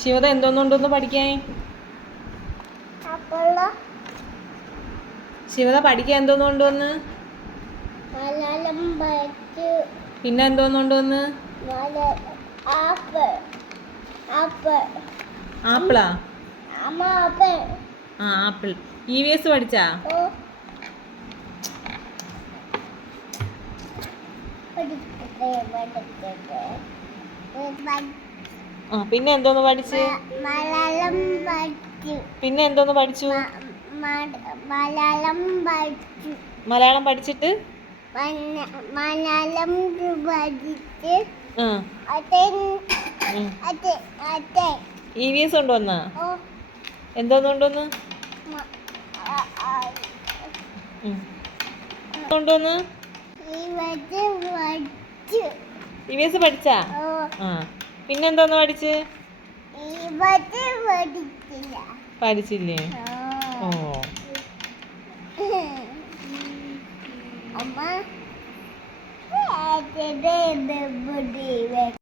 ശിവത എന്തോന്നുണ്ടോന്ന് പഠിക്കാൻ? ശിവത പഠിക്കാൻ എന്തോന്നുണ്ടോന്ന്? പിന്നെ എന്തോന്നുണ്ടോന്ന്? ആപ്പിളാ? ആ ആപ്പിൾ. EVS പഠിച്ചാ? പിന്നെ എന്തോന്ന് പഠിച്ച്? പിന്നെ എന്തോന്ന് പഠിച്ചു? മലയാളം പഠിച്ചിട്ട് EVS കൊണ്ടുവന്നാ? എന്തോന്നുണ്ടോന്ന് കൊണ്ടുവന്ന്? EVS പഠിച്ചാ? പിന്നെ എന്തോന്ന് പഠിച്ച്? പഠിച്ചില്ലേ? ഓ അമ്മ